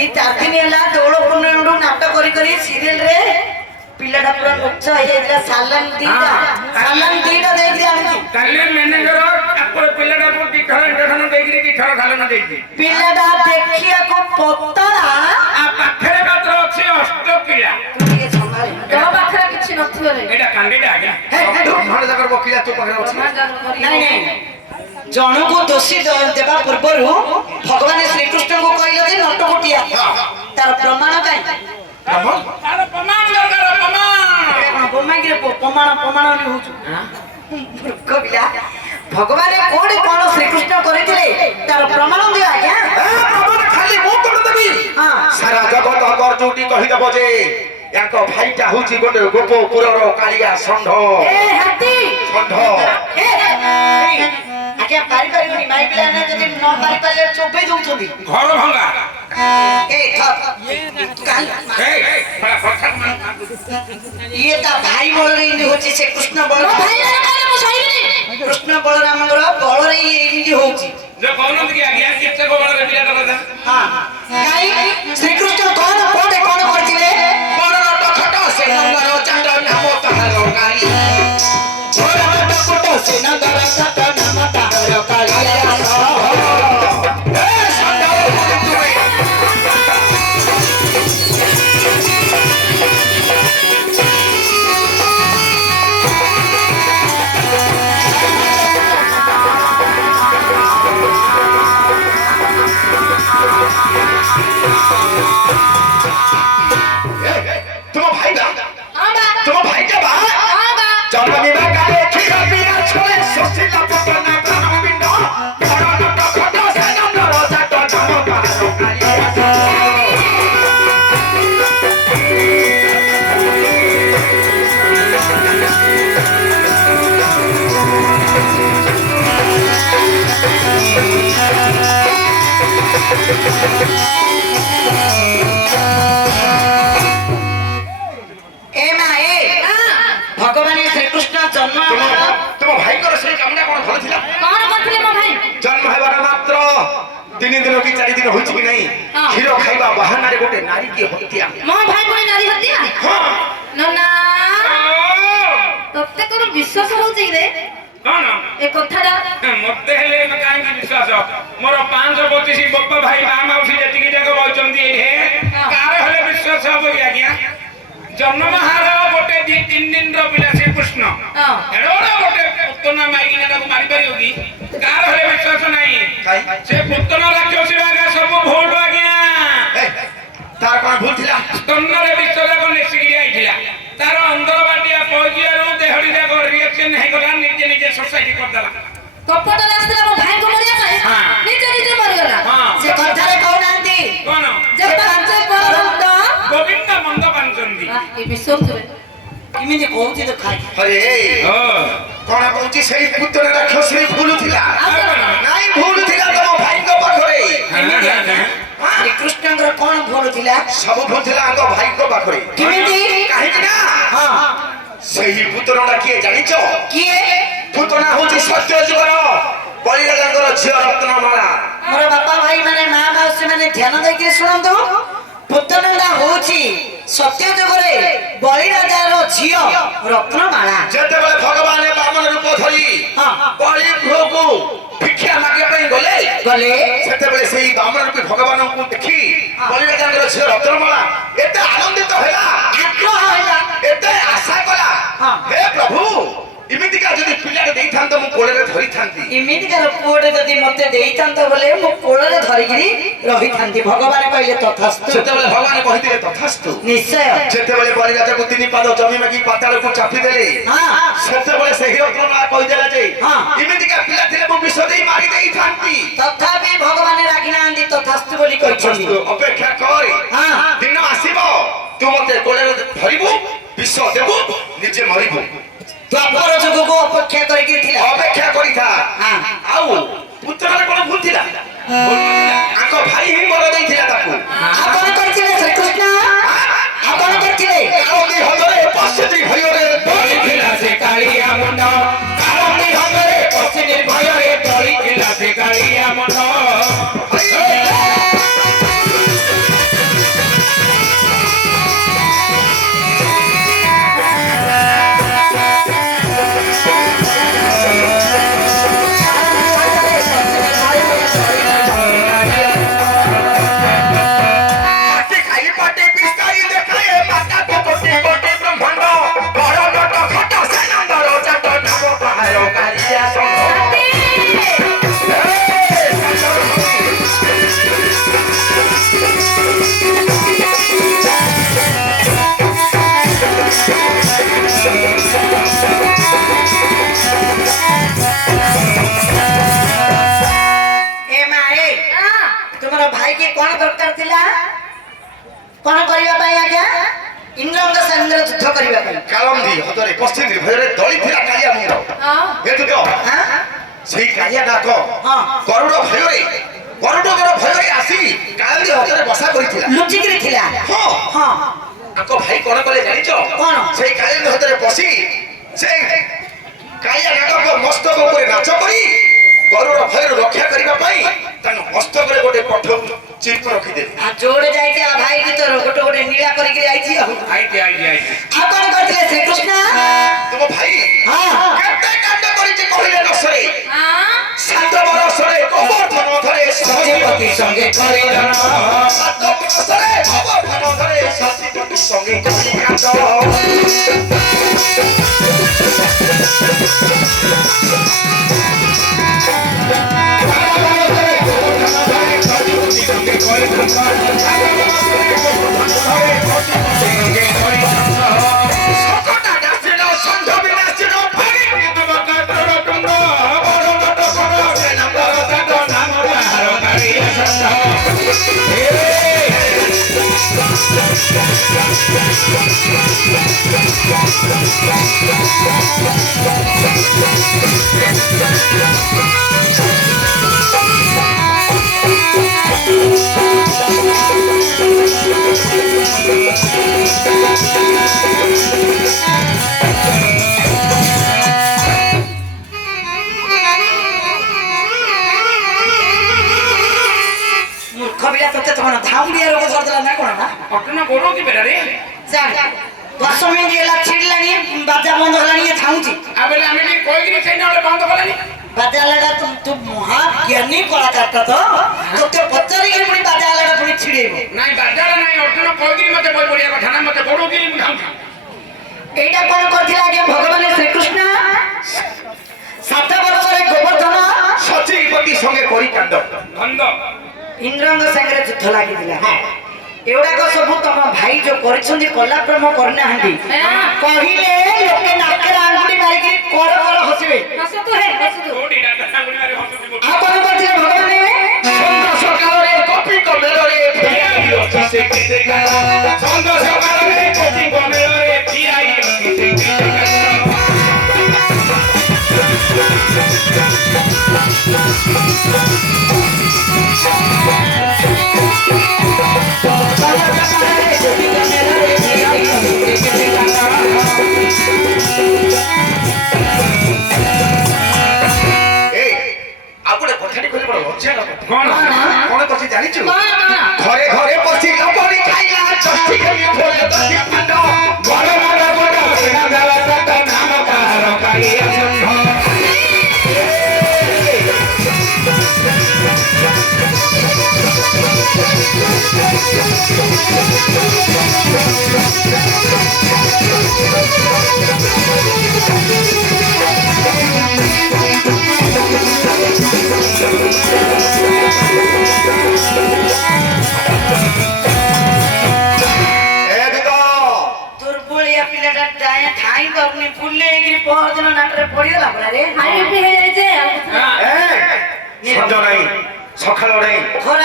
दी 4 दिन ହେଲା ଦୋଳ ପୂର୍ଣ୍ଣିମାରୁ ନାଟ କରି କରି ସିରିଏଲ ରେ ପିଲାଟା ପୁରା ମୁଛ ହେଇଯାଇଥିଲା ସାଲାନ ଦିଟା ଦେଇକି ଆଣିଛି କାଲି ମ୍ୟାନେଜର ଆପଣ ପିଲାଟାକୁ ଦିଥର ଇଞ୍ଜେକ୍ସନ ଦେଇକି ଦିଥର ଖାଲନ ଦେଇଛି ପିଲାଟା ଦେଖିବାକୁ ପତଳା ଆ ପାଖରେ ମାତ୍ର ଅଛି ଅଷ୍ଟକିଳା ଟିକେ ସମ୍ଭାଳି ତୋ ପାଖରେ କିଛି ନଥିବ ରେ ଏଇଟା କାଣ୍ଡିଟା ଆଜ୍ଞା ବ୍ରହ୍ମାଣ୍ଡ ଜାଗର ବକିଲା ତୋ ପାଖରେ ଅଛି ନାଇଁ ଜଣକୁ ଦୋଷୀ ଦେବା ପୂର୍ବରୁ ଭଗବାନ ଶ୍ରୀକୃଷ୍ଣଙ୍କୁ କହିଲେ ଯେ ନଟକୁଟିଆ ତାର ପ୍ରମାଣ କାଇଁ ତାର ପ୍ରମାଣ ଦରକାର ପ୍ରମାଣ ହଉଛୁ ମୂର୍ଖ ପିଲା ଭଗବାନ କୋଉଠି କଣ ଶ୍ରୀକୃଷ୍ଣ କରିଥିଲେ ତାର ପ୍ରମାଣ ଦିଅ ଆଜ୍ଞା ଖାଲି ମୁଁ କରିଦେବି ସାରା ଜଗତ ଅଗର ଯୋଉଠି କହିଦେବ ଯେ ୟାଙ୍କ ଭାଇଟା ହଉଛି ଗୋଟେ ଗୋପପୁରର କାଳିଆ ଷଣ୍ଢ ଆଜ୍ଞା ପାରିପାରିବୁନି ମାଇ ପିଲାମାନେ ଯଦି ନ ପାରିପାରିଲେ ଚୋପେଇ ଦଉଛନ୍ତି ଘର ଭଙ୍ଗା ଇଏ ତା ଭାଇ ବଳରେ ଏମିତି ହଉଛି ସେ କୃଷ୍ଣ ବଳରାମ କୃଷ୍ଣ ବଳରାମଙ୍କର ବଳରେ ଏମିତି ହଉଛି ଶ୍ରୀକୃଷ୍ଣ କଣ କରିଥିଲେ ভগবান শ্রীকৃষ্ণ জন্ম ତୁମ ଭାଇଙ୍କର ସେଇ କାମଟା କଣ ଭଲ ଥିଲା କଣ କରିଥିଲେ ମୋ ଭାଇ ଜନ୍ମ ହେବାର ମାତ୍ର 3 ଦିନ କି 4 ଦିନ ହୋଇଛି କି ନାହିଁ କ୍ଷୀର ଖାଇବା ବାହାନାରେ ଗୋଟେ ନାରୀ କି ହତ୍ୟା ମୋ ଭାଇ ପୁଣି ନାରୀ ହତ୍ୟା ନନା ତତେ କଣ ବିଶ୍ୱାସ ହଉଛି ରେ କଣ ଏ କଥାଟା ମତେ ହେଲେ କାହିଁକି ବିଶ୍ୱାସ ମୋର 525 ବାପା ଭାଇ ମା ମାଉସୀ ଯେତିକି ଯାକ ବଇଛନ୍ତି ଏଇଠି କାହାର ହେଲେ ବିଶ୍ୱାସ ହବ କି ଆଜ୍ଞା ଜନ୍ମହାର ଗୋଟେ 2-3 ଦିନର ପିଲା ଶ୍ରୀକୃଷ୍ଣ ଏଡୋର ଗୋଟେ ପୁତନା ମାଇକିନା ତାକୁ ମାରିପାରିବ କି କାହାର ହେଲେ ବିଶ୍ୱାସ ନାହିଁ ସେ ପୁତନା ରାକ୍ଷସୀ ଆଜ୍ଞା ସବୁ ଭୁଲ ଆଜ୍ଞା ତାର କଣ ଭୁଲ ଥିଲା ସ୍ତନରେ ବିଷ ଯାକ ନେସିକି ଯାଇଥିଲା ତାର ଅନ୍ଦର ବାଟିଆ ପହଞ୍ଚିବାରୁ ଦେହଟି ଯାକ ରିଏକ୍ସନ ହେଇଗଲା ନିଜେ ସୋସାଇଟି କରିଦେଲା କପଟ ରାସ୍ତାରେ ମୋ ଭାଇକୁ ମରିବା ପାଇଁ ନିଜେ ମରିଗଲା ସେ କଥାରେ କହୁନାହାନ୍ତି କଣ ଯେ ପାଞ୍ଚ ପରନ୍ତ ଗୋବିନ୍ଦ ମନ୍ଦ ପାଞ୍ଚନ୍ତି ଏ ବିଶ୍ୱାସ କେମିତି କହୁଛି ତ ଖାଇ ଆରେ କଣ କହୁଛି ସେଇ ପୁତ୍ର ରାକ୍ଷସୀ ଭୁଲ ଥିଲା ନାଇଁ ଭୁଲ ଥିଲା ତମ ଭାଇଙ୍କ ପାଖରେ ଶ୍ରୀକୃଷ୍ଣଙ୍କର କଣ ଭୁଲ ଥିଲା ସବୁ ଭୁଲ ଥିଲା ଆଙ୍କ ଭାଇଙ୍କ ପାଖରେ କେମିତି କାହିଁକି ନା ସେହି ପୁତ୍ରଟା କିଏ ଜାଣିଛ କିଏ ପୁତନା ହଉଛି ସତ୍ୟଯୁଗର ବଳିରାଜାଙ୍କର ଝିଅ ରତ୍ନମାଳା ମୋର ବାପା ଭାଇ ମାନେ ମା ମାଉସୀ ମାନେ ଧ୍ୟାନ ଦେଇକି ଶୁଣନ୍ତୁ ପୁତନା ହଉଛି ସତ୍ୟ ଯୁଗରେ ବଳିରାଜାର ଝିଅ ରତ୍ନମାଳା ଯେତେବେଳେ ଭଗବାନ ବାମନ ରୂପ ଧରି ବଳି ଗୃହକୁ ଭିକ୍ଷା ମାଗିବା ପାଇଁ ଗଲେ ସେତେବେଳେ ସେଇ ବାମନ ରୂପୀ ଭଗବାନଙ୍କୁ ଦେଖି ବଳିରାଜାଙ୍କର ଝିଅ ରତ୍ନମାଳା ଏତେ ଆନନ୍ଦିତ ହେଲା ଆଗ୍ରହ ହେଲା ଏତେ ଆଶା କଲା ହେ ପ୍ରଭୁ ଏମିତିକା ଯଦି ପିଲାଟେ ଦେଇଥାନ୍ତ ମୁଁ କୋଳରେ ଧରିଥାନ୍ତି ଏମିତିକାର ପୁଅଟେ ଯଦି ମତେ ଦେଇଥାନ୍ତ ବୋଲେ ମୁଁ କୋଳରେ ଧରିକିରି ରହିଥାନ୍ତି ଭଗବାନ କହିଲେ ତଥାସ୍ତୁ ସେତେବେଳେ ଭଗବାନ କହିଥିଲେ ତଥାସ୍ତୁ ନିଶ୍ଚୟ ଯେତେବେଳେ ବଳିରାଜାକୁ 3 ପାଦ ଜମି ମାଗି ପାତାଳକୁ ଚାପିଦେଲେ ସେତେବେଳେ ସେହି ରତ୍ନମାଳା କହିଦେଲା ଯେ ଏମିତିକା ପିଲା ଥିଲେ ମୁଁ ବିଷ ଦେଇ ମାରି ଦେଇଥାନ୍ତି ତଥାପି ଭଗବାନ ରାଗିନାହାନ୍ତି ତଥାସ୍ତୁ ବୋଲି କହିଛନ୍ତି ଅପେକ୍ଷା କରେ ଦିନ ଆସିବ ତୁ ମତେ କୋଳରେ ଧରିବୁ ବିଷ ଦେବୁ ନିଜେ ମରିବୁ ଦ୍ୱାପର ଯୁଗକୁ ଅପେକ୍ଷା କରିକି ଥିଲା ଅପେକ୍ଷା କରିଥା ଆଉ ପୁତ୍ରରେ କଣ ଭୁଲ ଥିଲା ଆଙ୍କ ଭାଇ ହିଁ ବର ଦେଇଥିଲା ତାକୁ ଆପଣ କରିଥିଲେ ଶ୍ରୀକୃଷ୍ଣ ଆପଣ କରିଥିଲେ କାଳନ୍ଦୀ ହଦରେ ପଶିଛି ଭୟରେ ଦଳିଥିଲା ସେ କାଳିଆ ମୁଣ୍ଡ କାଳନ୍ଦୀ ହଦରେ ପଶି ନିର୍ଭୟରେ ଦଳିଥିଲା ସେ କାଳିଆ ମୁଣ୍ଡ କଣ କରିବା ପାଇଁ ଆଜ୍ଞା? ଇନ୍ଦ୍ରଙ୍କ ସାଙ୍ଗରେ ଯୁଦ୍ଧ କରିବା ପାଇଁ। କାଳନ୍ଦୀ ହତରେ ପଶ୍ଚିମ ନିର୍ଭୟରେ ଦଳିଥିଲା କାଳିଆ ମୁଣ୍ଡ ଏଠୁ ତ ହାଁ? ସେଇ କାଳିଆ ନାକ ହଁ। ଗରୁଡଙ୍କର ଭୟରେ ଆସି କାଳନ୍ଦୀ ହତରେ ବସା କରିଥିଲା। ଲୁଚିକିରି ଥିଲା। ହଁ ହଁ। ତାଙ୍କ ଭାଇ କଣ କଲେ ଜାଣିଛ? କଣ? ସେଇ କାଳିନ୍ଦୀ ହତରେ ବସି ସେ କାଳିଆ ନାଗଙ୍କ ମସ୍ତକ ଉପରେ ନାଚ କରି ଗରୁଡ ଭୟରୁ ରକ୍ଷା କରିବା ପାଇଁ ତାଙ୍କ ମସ୍ତକରେ ଗୋଟେ କଠଉ ଚିହ୍ନ ରଖିଦେଲେ। ଆଉ ଯୋଉଠି ଯାଇକି ଆଉ ଭାଇ କି ତୋର ଗୋଟେ ନୀଳା କରିକିରି ଆଇଛି ଆଉ। ଆଇଛି ଆଉ କଣ କରିଥିଲେ ଶ୍ରୀକୃଷ୍ଣ? ତୁମ ଭାଇ ହଁ। କେତେ କାଣ୍ଡ କରିଛି କହିଲେ ନ ସରେ। ହଁ 7 ବର୍ଷରେ ଗୋବର୍ଦ୍ଧନ ଧରେ ସତୀପତି ସଙ୍ଗେ କରିରଣ 7 ବର୍ଷରେ ଗୋବର୍ଦ୍ଧନ ଧରେ ସତୀପତି ସଙ୍ଗେ କରି କାଣ୍ଡ। সকটা নাচিল ষণ্ঢ বিনাচিল ভাগে ମୂର୍ଖ ପିଲା ତତେ କଣ ଧାଉଁଡିଆ ରୋଗ କରିଦେଲା ନା କଣ? ନା ଘଟଣା ଗୋଡ କି ବେଟାରେ ଯା 10 ମିନିଟ୍ ହେଲା ଛିଡିଲାଣି ବାଜା ବନ୍ଦ ହେଲାଣି ଇଏ ଧାଉଁଛି। ଆଉ ବେଲେ ଆମେ ବି କହିକିରି ସେଇନା ଗୋଟେ ବନ୍ଦ କଲାନି ବାଜାଲାଟା ତୁ ମହା ଜ୍ଞାନୀ କଳାକାରଟା ତ ତୋତେ ପଚାରିକି ପୁଣି ବାଜାଲାଟା ପୁଣି ଛିଡେଇବ। ନାଇଁ ବାଜାରା ନାଇଁ ଅର୍ଜୁନ କହିକିରି ମତେ ବହି ପଢିବା କଥା ନା ମତେ ଗୋଡକିରି ମୁଁ ଧାଉଁଛି। এইটা কোন করছিল আগে ভগবান শ্রীকৃষ্ণ? 7 বর্ষরে গোবর্ধন সতীপতি সঙ্গে করি কাণ্ড। ধন্দ ইন্দ্রঙ্গ সাথে যুদ্ধ লাগিছিল। এগুড়াক সবু তম ভাই যে করছেন কলাক্রম করনা কহিলে লোকে নাকের আঙ্গুলি মারিকি কর কর হসিবে। ହସତୁ ହେ ହସତୁ କୋଉଠି ଡାଟା ଆଙ୍ଗୁଳିରେ ହସୁଛି ମୁଁ। ଆଉ কোন করছিল ভগবান? সন্ধ্যা সকালে কপিক মেলরে ଠିଆଇ ଅଛି ସେ କେତେ ଗାନ ସନ୍ଧ୍ୟା ସକାଳରେ କୋଟିଙ୍କ ମେଳରେ ଠିଆଇ ଅଛି ସେ କେତେ ଗାନ ଆଉ ଗୋଟେ କଥାଟି କହିଲେ ବଡ ଲଜ୍ଜା ଲାଗେ। କଣ କଣ କଥା ଜାଣିଛୁ? କଣ ଘରେ ଘରେ ବସି ଲବଣୀ ଖାଇଲା ଚଷ୍ଟି କରି ଫୋଲେ ଦସି କାଣ୍ଡ। ବଡ ବଡ ବଡ ସେନା ଦେବ ତତ ନାମ କାହାର କାଳିଆ ଷଣ୍ଢ দুর্বলিয়া পিলাটা ঠাই পাবনি ফুললে পরদিন নাটরে পড়িগলা পরা রে। ହାଇ ବି ହେଇଯାଇଛି ଆଉ ସଞ୍ଜ ନାହିଁ ସକାଳ ନାହିଁ ଖରା